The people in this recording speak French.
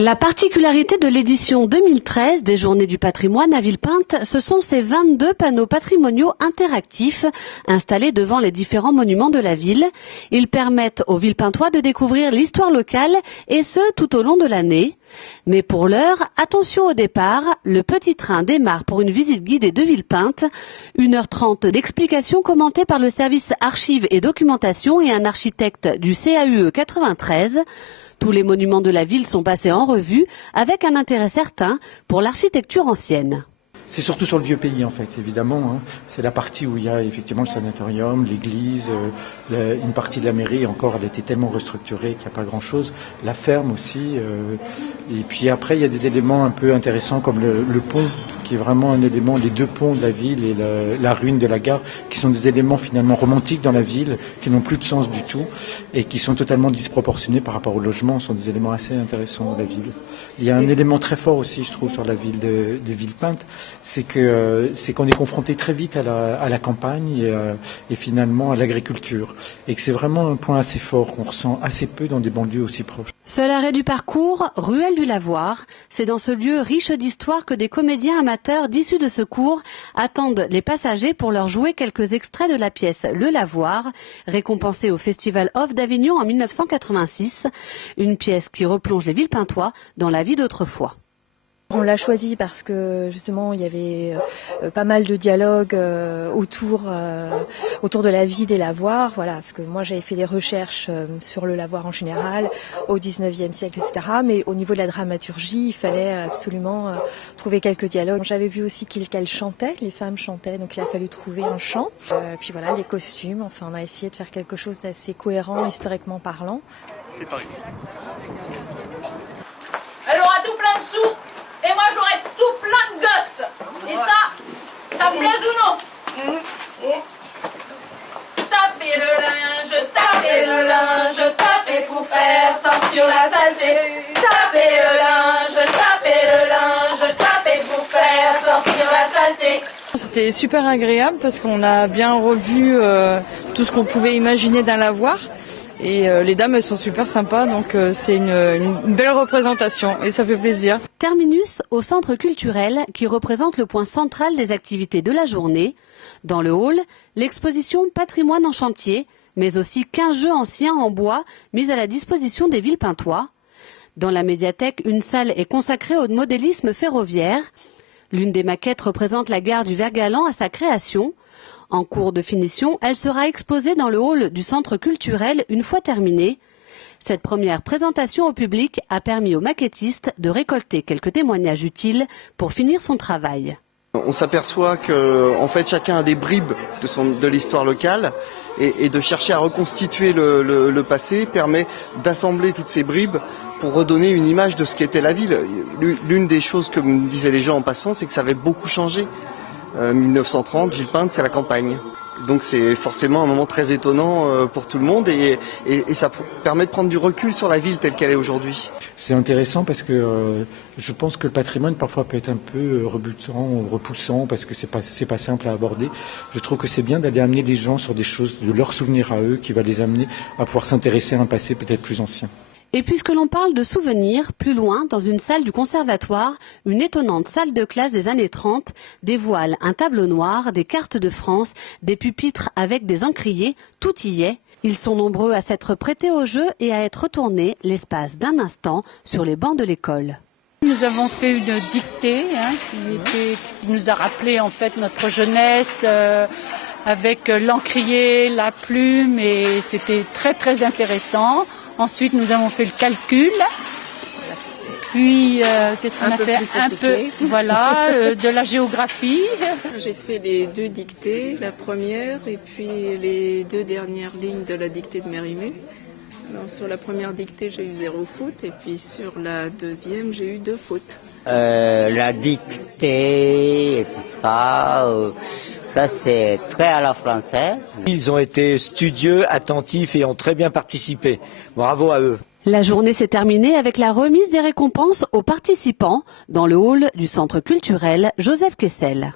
La particularité de l'édition 2013 des Journées du patrimoine à Villepinte, ce sont ces 22 panneaux patrimoniaux interactifs installés devant les différents monuments de la ville. Ils permettent aux Villepintois de découvrir l'histoire locale et ce tout au long de l'année. Mais pour l'heure, attention au départ, le petit train démarre pour une visite guidée de Villepinte. 1h30 d'explications commentées par le service archives et documentation et un architecte du CAUE 93. Tous les monuments de la ville sont passés en revue avec un intérêt certain pour l'architecture ancienne. C'est surtout sur le vieux pays en fait, évidemment. C'est la partie où il y a effectivement le sanatorium, l'église, une partie de la mairie. Encore, elle était tellement restructurée qu'il n'y a pas grand-chose. La ferme aussi. Et puis après, il y a des éléments un peu intéressants comme le pont, qui est vraiment un élément, les deux ponts de la ville et la ruine de la gare, qui sont des éléments finalement romantiques dans la ville, qui n'ont plus de sens du tout et qui sont totalement disproportionnés par rapport au logement. Ce sont des éléments assez intéressants dans la ville. Il y a un élément très fort aussi, je trouve, sur la ville de Villepinte. C'est qu'on est confronté très vite à la campagne et finalement à l'agriculture. Et que c'est vraiment un point assez fort qu'on ressent assez peu dans des banlieues aussi proches. Seul arrêt du parcours, ruelle du Lavoir. C'est dans ce lieu riche d'histoire que des comédiens amateurs d'issus de secours attendent les passagers pour leur jouer quelques extraits de la pièce Le Lavoir, récompensée au Festival Off d'Avignon en 1986. Une pièce qui replonge les Villepintois dans la vie d'autrefois. On l'a choisi parce que justement il y avait pas mal de dialogues autour de la vie des lavoirs. Voilà, parce que moi j'avais fait des recherches sur le lavoir en général au 19e siècle, etc. Mais au niveau de la dramaturgie, il fallait absolument trouver quelques dialogues. J'avais vu aussi qu'elles chantaient, les femmes chantaient, donc il a fallu trouver un chant. Puis voilà, les costumes. Enfin, on a essayé de faire quelque chose d'assez cohérent historiquement parlant. C'est par ici. Elle aura tout plein de sous. Et moi j'aurais tout plein de gosses. Et ça me plaise ou non? Tapez le linge, tapez pour faire sortir la saleté. Tapez le linge, tapez pour faire sortir la saleté. C'était super agréable parce qu'on a bien revu tout ce qu'on pouvait imaginer d'un lavoir. Et les dames, elles sont super sympas, donc c'est une belle représentation et ça fait plaisir. Terminus au centre culturel qui représente le point central des activités de la journée. Dans le hall, l'exposition Patrimoine en chantier, mais aussi 15 jeux anciens en bois mis à la disposition des Villepintois. Dans la médiathèque, une salle est consacrée au modélisme ferroviaire. L'une des maquettes représente la gare du Vert-Galant à sa création. En cours de finition, elle sera exposée dans le hall du centre culturel une fois terminée. Cette première présentation au public a permis aux maquettistes de récolter quelques témoignages utiles pour finir son travail. On s'aperçoit que en fait, chacun a des bribes de l'histoire locale et de chercher à reconstituer le passé permet d'assembler toutes ces bribes pour redonner une image de ce qu'était la ville. L'une des choses que me disaient les gens en passant, c'est que ça avait beaucoup changé. 1930, Villepinte, c'est la campagne. Donc c'est forcément un moment très étonnant pour tout le monde et ça permet de prendre du recul sur la ville telle qu'elle est aujourd'hui. C'est intéressant parce que je pense que le patrimoine parfois peut être un peu rebutant ou repoussant parce que c'est pas simple à aborder. Je trouve que c'est bien d'aller amener les gens sur des choses de leurs souvenirs à eux qui va les amener à pouvoir s'intéresser à un passé peut-être plus ancien. Et puisque l'on parle de souvenirs, plus loin, dans une salle du conservatoire, une étonnante salle de classe des années 30 dévoile un tableau noir, des cartes de France, des pupitres avec des encriers, tout y est. Ils sont nombreux à s'être prêtés au jeu et à être retournés l'espace d'un instant sur les bancs de l'école. Nous avons fait une dictée qui nous a rappelé en fait notre jeunesse avec l'encrier, la plume et c'était très très intéressant. Ensuite, nous avons fait le calcul. Puis, qu'est-ce qu'on a fait? Un peu, voilà, de la géographie. J'ai fait les 2 dictées, la première et puis les 2 dernières lignes de la dictée de Mérimée. Alors, sur la première dictée, j'ai eu 0 faute et puis sur la deuxième, j'ai eu 2 fautes. La dictée, etc. Ça, c'est très à la française. Ils ont été studieux, attentifs et ont très bien participé. Bravo à eux. La journée s'est terminée avec la remise des récompenses aux participants dans le hall du centre culturel Joseph Kessel.